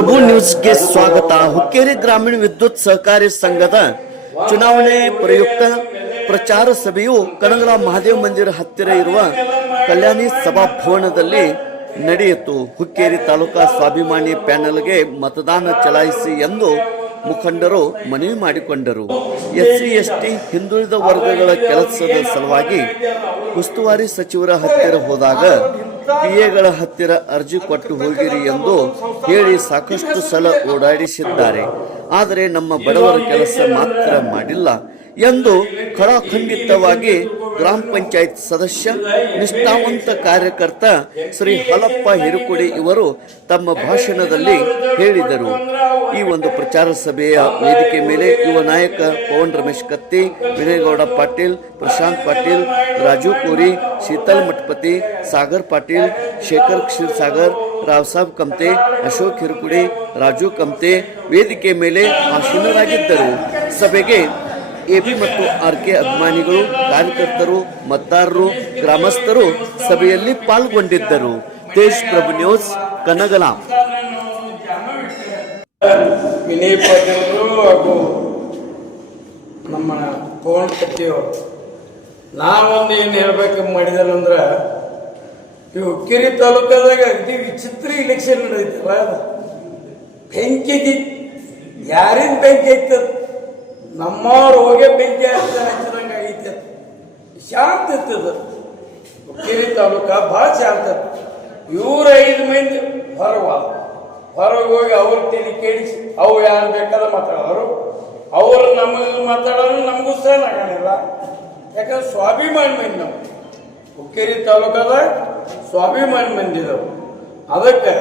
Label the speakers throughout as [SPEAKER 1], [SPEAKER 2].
[SPEAKER 1] ಪ್ರಭು ನ್ಯೂಸ್ಗೆ ಸ್ವಾಗತ. ಹುಕ್ಕೇರಿ ಗ್ರಾಮೀಣ ವಿದ್ಯುತ್ ಸಹಕಾರಿ ಸಂಘದ ಚುನಾವಣೆ ಪ್ರಯುಕ್ತ ಪ್ರಚಾರ ಸಭೆಯು ಕನಗಲ ಮಹಾದೇವ ಮಂದಿರ ಹತ್ತಿರ ಇರುವ ಕಲ್ಯಾಣಿ ಸಭಾಭವನದಲ್ಲಿ ನಡೆಯಿತು. ಹುಕ್ಕೇರಿ ತಾಲೂಕಾ ಸ್ವಾಭಿಮಾನಿ ಪ್ಯಾನೆಲ್ಗೆ ಮತದಾನ ಚಲಾಯಿಸಿ ಎಂದು ಮುಖಂಡರು ಮನವಿ ಮಾಡಿಕೊಂಡರು. ಎಸ್ಸಿ, ಎಸ್ಟಿ, ಹಿಂದುಳಿದ ವರ್ಗಗಳ ಕೆಲಸದ ಸಲುವಾಗಿ ಉಸ್ತುವಾರಿ ಸಚಿವರ ಹತ್ತಿರ ಹೋದಾಗ ಪಿಎಗಳ ಹತ್ತಿರ ಅರ್ಜಿ ಕೊಟ್ಟು ಹೋಗಿರಿ ಎಂದು ಹೇಳಿ ಸಾಕಷ್ಟು ಸಲ ಓಡಾಡಿಸಿದ್ದಾರೆ. ಆದರೆ ನಮ್ಮ ಬಡವರ ಕೆಲಸ ಮಾತ್ರ ಮಾಡಿಲ್ಲ. ಎಂದು ಖಡಾಖಂಡಿತವಾಗಿ ಗ್ರಾಮ ಪಂಚಾಯತ್ ಸದಸ್ಯ, ನಿಷ್ಠಾವಂತ ಕಾರ್ಯಕರ್ತ ಶ್ರೀ ಹಲಪ್ಪ ಹಿರುಕುಡಿ ಇವರು ತಮ್ಮ ಭಾಷಣದಲ್ಲಿ ಹೇಳಿದರು. ಈ ಒಂದು ಪ್ರಚಾರ ಸಭೆಯ ವೇದಿಕೆ ಮೇಲೆ ಯುವ ನಾಯಕ ಪವನ್ ರಮೇಶ್ ಕತ್ತಿ, ವಿನಯಗೌಡ ಪಾಟೀಲ್, ಪ್ರಶಾಂತ್ ಪಾಟೀಲ್, ರಾಜು ಕೋರಿ, ಶೀತಲ್ ಮಠಪತಿ, ಸಾಗರ್ ಪಾಟೀಲ್, ಶೇಖರ್ ಕ್ಷೀರ್ಸಾಗರ್, ರಾವ್ಸಾಬ್ ಕಮ್ತೆ ಅಶೋಕ್ ಹಿರುಕುಡಿ, ರಾಜು ಕಮ್ತೆ ವೇದಿಕೆ ಮೇಲೆ ಆಸೀನರಾಗಿದ್ದರು ಸಭೆಗೆ ಎಬಿ ಮತ್ತು ಆರ್ ಕೆ ಅಭಿಮಾನಿಗಳು, ಕಾರ್ಯಕರ್ತರು, ಮತದಾರರು, ಗ್ರಾಮಸ್ಥರು ಸಭೆಯಲ್ಲಿ ಪಾಲ್ಗೊಂಡಿದ್ದರು. ತೇಜ್ ಪ್ರಭು ನ್ಯೂಸ್, ಕನಗಲ.
[SPEAKER 2] ವಿನಯ್ ಹಾಗೂ ನಮ್ಮ ಪವನ್ ನಾವೊಂದು ಏನು ಹೇಳ್ಬೇಕು ಮಾಡಿದಲ್ಲ ಅಂದ್ರೆ ಈ ಕಿರಿ ತಾಲೂಕದಾಗ ಅಗದಿ ವಿಚಿತ್ರ ಇಲೆಕ್ಷನ್ ನಡೆಯುತ್ತಲ್ಲ ಬೆಂಕಿ ಯಾರಿನ ಬೆಂಕಿ ಐತದ ನಮ್ಮವ್ರು ಹೋಗಿ ಬೆಂಕಿ ಹಚ್ಚಿದಂಗೆ ಅದು. ಶಾಂತ ಇರ್ತದ ಹುಕ್ಕೇರಿ ತಾಲೂಕ ಭಾಳ ಶಾಂತ ಇವ್ರ ಐದು ಮಂದಿ ಹೊರವ ಹೊರಗೆ ಹೋಗಿ ಅವ್ರ ತಿಳಿ ಕೇಳಿಸಿ, ಅವು ಯಾರು ಬೇಕಾದ ಮಾತಾಡೋರು. ಅವ್ರು ನಮಗೆ ಮಾತಾಡೋರು ನಮಗೂ ಸಹ ಆಗಲ್ಲ ಯಾಕಂದ್ರೆ ಸ್ವಾಭಿಮಾನಿ ಮಂದಿ ನಾವು. ಹುಕ್ಕೇರಿ ತಾಲೂಕದ ಸ್ವಾಭಿಮಾನಿ ಮಂದಿದವು ಅದಕ್ಕೆ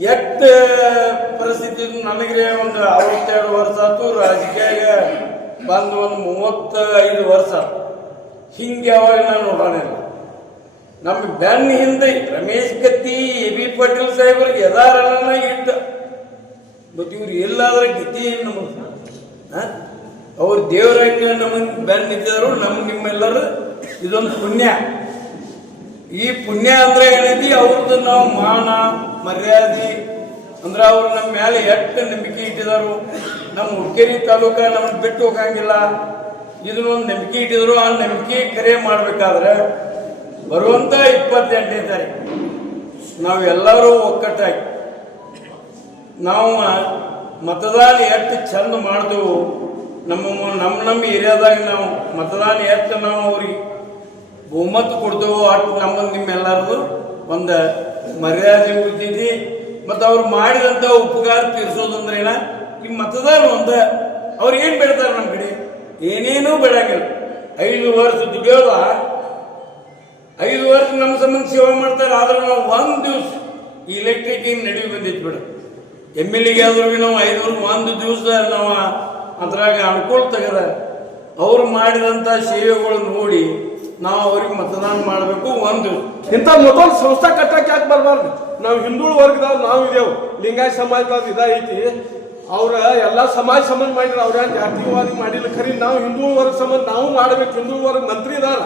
[SPEAKER 2] ಎತ್ತ ಪರಿಸ್ಥಿತಿ ನನಗೆ ಒಂದು ಅರವತ್ತೆರಡು ವರ್ಷ ಆಯ್ತು ರಾಜಕೀಯ ಬಂದು ಒಂದು ಮೂವತ್ತೈದು ವರ್ಷ. ಹಿಂಗೆ ಯಾವಾಗ ನಾನು ನೋಡೋಣ ನಮ್ಮ ಬೆನ್ನ ಹಿಂದೆ ರಮೇಶ್ ಕತ್ತಿ, ಎ ಬಿ ಪಾಟೀಲ್ ಸಾಹೇಬರಿಗೆ ಎದಾರನ ಇಟ್ಟ. ಮತ್ತು ಇವ್ರು ಎಲ್ಲಾದ್ರೆ ಗತಿ ನಮಗೆ ಅವ್ರು ದೇವರಾಜ್ಞೆ ನಮಗೆ ಬೆನ್ನಿದ್ದರು ನಮ್ಗೆ ನಿಮ್ಮೆಲ್ಲರೂ ಇದೊಂದು ಪುಣ್ಯ. ಈ ಪುಣ್ಯ ಅಂದ್ರೆ ಏನೈತಿ? ಅವ್ರದ್ದು ನಾವು ಮಾನ, ಮರ್ಯಾದೆ. ಅಂದ್ರೆ ಅವ್ರು ನಮ್ಮ ಮೇಲೆ ಎಷ್ಟು ನಂಬಿಕೆ ಇಟ್ಟಿದಾರು. ನಮ್ಮ ಹುಡುಗೇರಿ ತಾಲೂಕ ನಮ್ಮನ್ನು ಬಿಟ್ಟು ಹೋಗಂಗಿಲ್ಲ. ಇದನ್ನೊಂದು ನಂಬಿಕೆ ಇಟ್ಟಿದ್ರು, ಆ ನಂಬಿಕೆ ಕರೆ ಮಾಡ್ಬೇಕಾದ್ರೆ ಬರುವಂತ ಇಪ್ಪತ್ತೆಂಟನೇ ತಾರೀಕು. ನಾವೆಲ್ಲರೂ ಒಕ್ಕಟ್ಟಾಗಿ, ನಾವು ಮತದಾನ ಎಷ್ಟು ಚಂದ ಮಾಡಿದೆವು. ನಮ್ಮ ನಮ್ಮ ನಮ್ಮ ಏರಿಯಾದಾಗ ನಾವು ಮತದಾನ ಎಷ್ಟು ನಾವು ಅವ್ರಿಗೆ ಬಹುಮತ ಕೊಡ್ತೇವೋ ಅಷ್ಟು ನಮ್ಮ ನಿಮ್ಮೆಲ್ಲರದು ಒಂದು ಮರ್ಯಾದೆ ಉಳಿತೈತಿ. ಮತ್ತು ಅವ್ರು ಮಾಡಿದಂಥ ಉಪಕಾರ ತೀರಿಸೋದಂದ್ರೆ ಏನ? ಈ ಮತದಾನ ಒಂದ. ಅವ್ರು ಏನು ಬೆಳೀತಾರೆ ನಮ್ಮ ಕಡೆ? ಏನೇನೂ ಬೇಡಂಗಿಲ್ಲ ಐದು ವರ್ಷ ದುಡಿಯೋಲ್ಲ ಐದು ವರ್ಷ ನಮ್ಮ ಸಂಬಂಧ ಸೇವೆ ಮಾಡ್ತಾರೆ. ಆದ್ರೆ ನಾವು ಒಂದು ದಿವಸ ಇಲೆಕ್ಟ್ರಿಕ್ ಹಿಂಗೆ ಬಂದಿತ್ತು ಬಿಡ. ಎಂ ಎಲ್ ಎಗೆ ಆದ್ರೂ ನಾವು ಐದು ವರ್ಷ ಒಂದು ದಿವಸ ನಾವು ಅದ್ರಾಗ ಅನುಕೂಲ ತೆಗೆದ. ಅವ್ರು ಮಾಡಿದಂಥ ಸೇವೆಗಳು ನೋಡಿ ನಾವು ಅವ್ರಿಗೆ ಮತದಾನ ಮಾಡಬೇಕು ಒಂದು.
[SPEAKER 3] ಇಂಥ ಮೊದಲು ಸಂಸ್ಥೆ ಕಟ್ಟಕ್ಕೆ ಯಾಕೆ ಬರಬಾರ್ದು? ನಾವು ಹಿಂದೂ ವರ್ಗದಾಗ ನಾವು ಇದೇವು. ಲಿಂಗಾಯ ಸಮಾಜದಾಗ ಇದೈತಿ ಅವ್ರ ಎಲ್ಲ ಸಮಾಜ ಸಂಬಂಧ ಮಾಡಿದ್ರೆ ಅವ್ರ ಜಾತಿವಾದಿ ಮಾಡಿಲ್ಲ? ಖರೀ ನಾವು ಹಿಂದೂ ವರ್ಗ ಸಂಬಂಧ ನಾವು ಮಾಡಬೇಕು. ಹಿಂದೂ ವರ್ಗ ಮಂತ್ರಿ ಇದಾರ.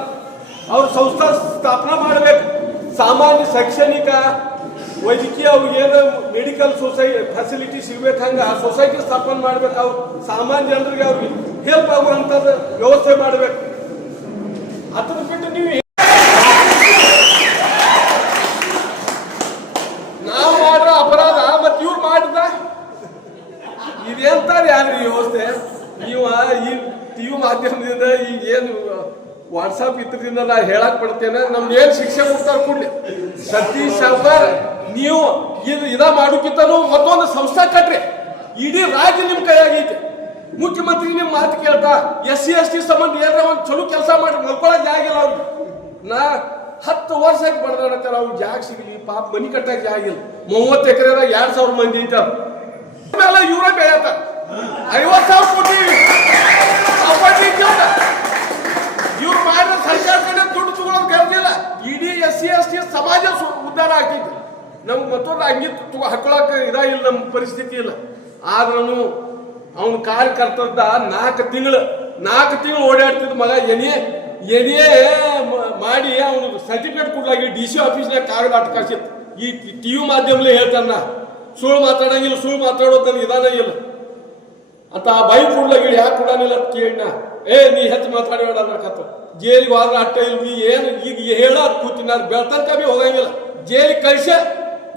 [SPEAKER 3] ಅವ್ರ ಸಂಸ್ಥೆ ಸ್ಥಾಪನೆ ಮಾಡಬೇಕು. ಸಾಮಾನ್ಯ ಶೈಕ್ಷಣಿಕ ವೈದ್ಯಕೀಯ ಅವ್ರಿಗೆ ಏನು ಮೆಡಿಕಲ್ ಸೊಸೈ ಫೆಸಿಲಿಟಿ ಸಿಗ್ಬೇಕು ಹಂಗೆ ಸೊಸೈಟಿ ಸ್ಥಾಪನೆ ಮಾಡ್ಬೇಕು. ಅವ್ರು ಸಾಮಾನ್ಯ ಜನರಿಗೆ ಅವ್ರಿಗೆ ಹೆಲ್ಪ್ ಆಗುವಂಥದ್ದು ವ್ಯವಸ್ಥೆ ಮಾಡ್ಬೇಕು. ಅದನ್ನ ಬಿಟ್ಟು ನೀವು. ನಾವು ಮಾಡೋ ಅಪರಾಧ ಮತ್ತೆ ಇವ್ರು ಮಾಡಿದ? ಇದೇಂತಾರೆ ಯಾರು ಈ ವ್ಯವಸ್ಥೆ? ನೀವು ಈ ಟಿವಿ ಮಾಧ್ಯಮದಿಂದ ಈಗ ಏನು ವಾಟ್ಸಪ್ ಇದ್ರದಿಂದ ನಾ ಹೇಳಕ್ ಪಡ್ತೇನೆ ನಮ್ಗೆ ಏನು ಶಿಕ್ಷೆ ಕೊಡ್ತಾರೆ ಕೊಡ್ಲಿ. ಸತೀಶ್ ಸಾವ್ಕಾರ್ ನೀವು ಇದು ಇದ ಮಾಡೋಕ್ಕಿಂತಲೂ ಮತ್ತೊಂದು ಸಂಸ್ಥೆ ಕಟ್ರಿ. ಇಡೀ ರಾಜ್ಯ ನಿಮ್ ಕೈಯಾಗೈತೆ ಮುಖ್ಯಮಂತ್ರಿ ನಿಮ್ ಮಾತು ಕೇಳ್ತಾ, ಎಸ್ ಸಿ ಎಸ್ ಟಿ ಸಂಬಂಧ ಏನಾರ ಒಂದು ಚಲೋ ಕೆಲಸ ಮಾಡಿ ಮಲ್ಕೊಳಕ್ ಜಾಗಿಲ್ಲ ಅವ್ರು. ನಾ ಹತ್ತು ವರ್ಷ ಆಗಿ ಬಡ್ದಾಡತ್ತಾರ ಅವ್ರು ಜಾಗ ಸಿಗಲಿ, ಪಾಪ ಮನಿ ಕಟ್ಟಕ್ಕೆ ಜಾಗ ಇಲ್ಲ. ಮೂವತ್ತು ಎಕರೆ ಎರಡು ಸಾವಿರ ಮಂದಿ ಐತ. ಇವರೇ ಬೆಳೆಯತ್ತ ಐವತ್ತು ಸಾವಿರ ಕೋಟಿ ಇವ್ರು ಮಾಡಿದ ಸರ್ಕಾರ ಕಡೆ ದುಡ್ಡು ತಗೊಳೋದು ಗರ್ದಿಲ್ಲ ಇಡೀ ಎಸ್ ಸಿ ಎಸ್ ಟಿ ಸಮಾಜ ಉದ್ಧಾರ ಆಗ್ತೈತಿ. ನಮ್ಗೆ ಮತ್ತೊಂದು ಅಂಗಿ ಹಾಕೊಳಕ್ಕೆ ಹಾಕೊಳಕ್ ಇದಾಗಿಲ್ಲ ನಮ್ಮ ಪರಿಸ್ಥಿತಿ ಇಲ್ಲ. ಆದ್ರೂ ಅವನ ಕರ್ತದ್ದ ನಾಲ್ಕು ತಿಂಗಳು ನಾಲ್ಕು ತಿಂಗಳು ಓಡಾಡ್ತಿದ್ದ ಮಗ ಎನಿ, ಎನಿಯೇ ಮಾಡಿ ಅವನು ಸರ್ಟಿಫಿಕೇಟ್ ಕೊಡ್ಲಾಗಿ ಡಿ ಸಿ ಆಫೀಸ್ನಾಗ ಕಾಗದ ಅಟ್ಕಾಸಿತ್ತು ಈ ಟಿ ವಿ ಮಾಧ್ಯಮದಲ್ಲಿ ಹೇಳ್ತಾನ ಸುಳ್ಳು ಮಾತಾಡಂಗಿಲ್ಲ, ಸುಳ್ಳು ಮಾತಾಡೋದು ನನಗೆ ಇದಾನ ಇಲ್ಲ. ಅಂತ ಆ ಬೈ ಕೊಡ್ಲಾಗಿಲ್ಲ ಯಾಕೆ ಕೊಡಂಗಿಲ್ಲ ಅಂತ ಕೇಳಿನ ಏ, ನೀ ಹೆಚ್ಚು ಮಾತಾಡಬೇಡ ಅನ್ನಕತ್ತ ಜೈಲಿಗೆ ಹೋದ್ರೆ ಅಟ್ಟ ನೀ ಏನು ಈಗ ಹೇಳ ಕೂತಿ ನಾನು ಬೆಳ್ತನಕ ಬಿ ಹೋಗಂಗಿಲ್ಲ. ಜೈಲಿಗೆ ಕಳಿಸ,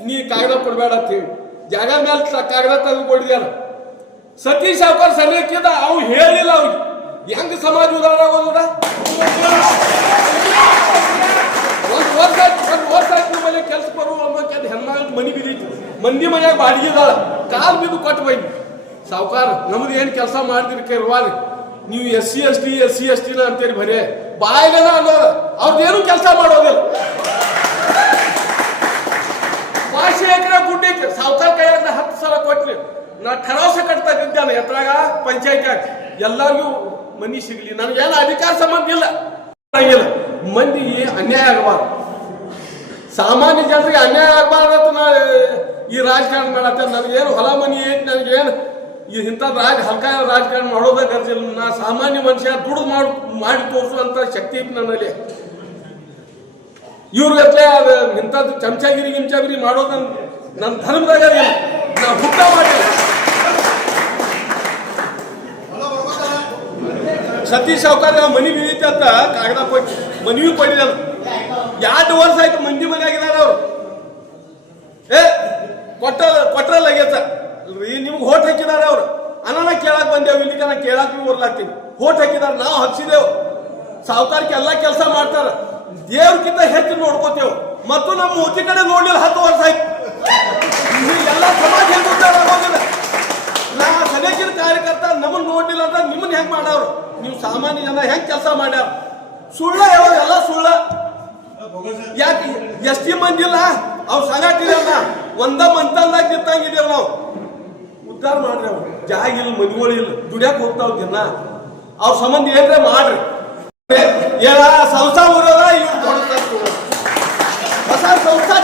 [SPEAKER 3] ನೀ ಕಾಗದ ಕೊಡಬೇಡ ಅಂತ ಹೇಳಿ. ಜಾಗ ಮೇಲೆ ಕಾಗದ ತಂದು ಕೊಡಿದ್ಯಾನ ಸತೀಶ್ ಸಾವ್ಕಾರ ಸರ್ಯಕ್ಕಿದ, ಅವ್ ಹೇಳಿಲ್ಲ ಅವ್ರಿಗೆ. ಹೆಂಗ್ ಸಮಾಜ ಉದಾರ ಆಗೋದ ಒಂದು ವರ್ಷ ಒಂದು ವರ್ಷ ಆಯ್ತು ಮನೆ ಕೆಲಸ ಬರುವ ಅನ್ನೋಕೆ ಹೆಣ್ಮಗ್ ಮನಿ ಬಿದ್ದೈತಿ ಮಂದಿ ಮನ್ಯಾಗ ಬಾಡಿಗೆ ಇದಾಳ. ಕಾಲ್ ಬಿದ್ದು ಕೊಟ್ಟು ಬೈನಿ ಸಾವುಕಾರ, ನಮ್ದು ಏನು ಕೆಲಸ ಮಾಡ್ದಿರಿ ಕೈರ್ವಾರಿ ನೀವು S C S T S C S ಟಿನ ಅಂತೇಳಿ ಬರೇ. ಬಾಯಿಗದ ಅನ್ನೋದು. ಅವ್ರದ್ದೇನು ಕೆಲಸ ಮಾಡೋದಿಲ್ಲ. ಭಾಷೆ ಎಕರೆ ಗುಡ್ಡೈತಿ ಸಾವುಕಾರ ಕೈಯಾಗ ಹತ್ತು ಸಲ ಕೊಟ್ಲಿ. ನಾ ಕರಾವಸೆ ಕಟ್ತಾ ಇದ್ದಾನೆ ಎತ್ರಾಗ ಪಂಚಾಯತ್ ಎಲ್ಲರಿಗೂ ಮನಿ ಸಿಗ್ಲಿ. ನನಗೇನು ಅಧಿಕಾರ ಸಂಬಂಧ ಇಲ್ಲ. ಮಂದಿ ಅನ್ಯಾಯ ಆಗಬಾರ್ದು. ಸಾಮಾನ್ಯ ಜನರಿಗೆ ಅನ್ಯಾಯ ಆಗಬಾರ್ದು ನಾ ಈ ರಾಜಕಾರಣ ಮಾಡತ್ತೆ. ನನಗೇನು ಹೊಲ ಮನಿ ಐತಿ ನನಗೇನು ಈ ಇಂಥ ರಾಜ ಹಲ್ಕ ರಾಜಕಾರಣ ಮಾಡೋದೇ ಗರ್ಜಿಲ್ಲ ನಾ ಸಾಮಾನ್ಯ ಮನುಷ್ಯ ದುಡ್ದು ಮಾಡಿ ಮಾಡಿ ತೋರಿಸುವಂತ ಶಕ್ತಿ ಐತಿ ನನ್ನಲ್ಲಿ. ಇವ್ರ ಜೊತೆ ಅದು ಇಂಥದ್ದು ಚಮಚಾಗಿರಿ ಗಿಂಚಾಗಿರಿ ಮಾಡೋದು ನನ್ನ ಧರ್ಮದಾಗ ನಾ ಹುಟ್ಟ ಮಾಡಿಲ್ಲ ಸತೀಶ್ ಸಾವ್ಕಾರ ಮನಿ ಬೀಳೈತೆ ಅಂತ ಕಾಗದ ಕೊಟ್ಟು ಮನವಿ ಕೊಟ್ಟಿದ್ದಾರೆ ಎರಡು ವರ್ಷ ಆಯ್ತು ಮಂದಿ ಮನೆಯಾಗಿದ್ದಾರೆ ಅವ್ರು. ಏ ಕೊಟ್ಟ ಕೊಟ್ರಲ್ಲ ಆಗೈತ. ನಿಮ್ಗೆ ಹೋಟ್ ಹಾಕಿದಾರೆ ಅವ್ರು. ಅನ್ನ ಕೇಳಕ್ ಬಂದೇವು, ಇಲ್ಲಿ ನಾ ಕೇಳಕ್ ಬರ್ಲಾಗ್ತೀನಿ. ಹೋಟ್ ಹಾಕಿದಾರ ನಾವು ಹಚ್ಚಿದೆವು ಸಾವುಕಾರಕ್ಕೆ ಎಲ್ಲ ಕೆಲಸ ಮಾಡ್ತಾರ. ದೇವ್ರಕ್ಕಿಂತ ಹೆಚ್ಚು ನೋಡ್ಕೋತೇವು. ಮತ್ತು ನಮ್ಮ ಮೂತಿ ಕಡೆ ನೋಡ್ಲಿಲ್ಲ ಹತ್ತು ವರ್ಷ ಆಯ್ತು. ಎಲ್ಲ ಸಮಾಜ ಹೆಂಗ್ ಉದ್ಧಾರ ಆಗೋದಿಲ್ಲ ನಾ ಸನೇಕಿನ ಕಾರ್ಯಕರ್ತ ನಮ್ಮನ್ನ ನೋಡ್ಲಿಲ್ಲ ಅಂದ್ರೆ ನಿಮ್ಮನ್ನ ಹೆಂಗ್ ಮಾಡವ್ರು? ನೀವು ಸಾಮಾನ್ಯ ಜನ ಹೆಂಗ್ ಕೆಲಸ ಮಾಡ್ಯಾರ? ಸುಳ್ಳ ಯಾವ ಎಲ್ಲ ಸುಳ್ಳ. ಯಾಕೆ? ಎಷ್ಟಿ ಮಂದಿಲ್ಲ ಅವ್ರು ಸಂಗಾಟಿರಲ್ಲ ಒಂದ ಮಂತಲ್ದಾಗ ನಿಂತಂಗಿದೇವ್ ನಾವು. ಉದ್ಧಾರ ಮಾಡ್ರಿ ಅವ್ರು. ಜಾಗ ಇಲ್ಲ, ಮನಿಗಳು ಇಲ್ಲ. ದುಡಿಯಾಕ ಹೋಗ್ತಾವ್ ದಿನ. ಅವ್ರ ಸಂಬಂಧ ಏನ್ರೆ ಮಾಡ್ರಿ. ಏನ ಸಂಸ್ಥಾ ಊರದ ಇವ್ರು ಹೊಸ ಸಂಸ್ಥಾ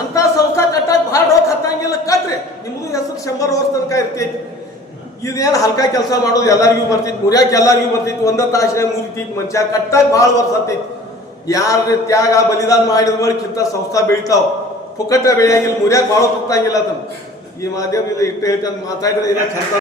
[SPEAKER 3] ಅಂತ ಸೌಕ ಕಟ್ಟಕ್ಕೆ ಭಾಳ ರೊಕ್ಕ ಹತ್ತಂಗಿಲ್ಲ. ಕಟ್ರಿ. ನಿಮ್ದು ಹೆಸರು ಶಂಬರ್ ವರ್ಷ ತನಕ ಇರ್ತೈತಿ. ಇದೇನು ಹಲ್ಕ ಕೆಲಸ ಮಾಡೋದು ಎಲ್ಲರಿಗೂ ಬರ್ತೈತಿ ಮುರಿಯಕ್ಕೆ ಎಲ್ಲರಿಗೂ ಬರ್ತೈತಿ, ಒಂದ ತಾಸಿನ ಮುರಿತೈತಿ ಮನುಷ್ಯ. ಕಟ್ಟಕ್ಕೆ ಭಾಳ ವರ್ಷ ಹತ್ತೈತಿ. ಯಾರ ತ್ಯಾಗ, ಬಲಿದಾನ ಮಾಡಿದ ಬಳಿಕ ಸಂಸ್ಥೆ ಬೆಳಿತಾವ. ಪುಕ್ಕಟ್ಟ ಬೆಳೆಯಂಗಿಲ್ಲ ಮುರಿಯಕ್ಕೆ ಭಾಳ ಕುತ್ತಂಗಿಲ್ಲ ತಮ್ಮ ಈ ಮಾಧ್ಯಮದಿಂದ ಇಟ್ಟು ಹೇಳ್ತಾನೆ, ಮಾತಾಡಿದ್ರೆ ಏನೋ ಚಂದ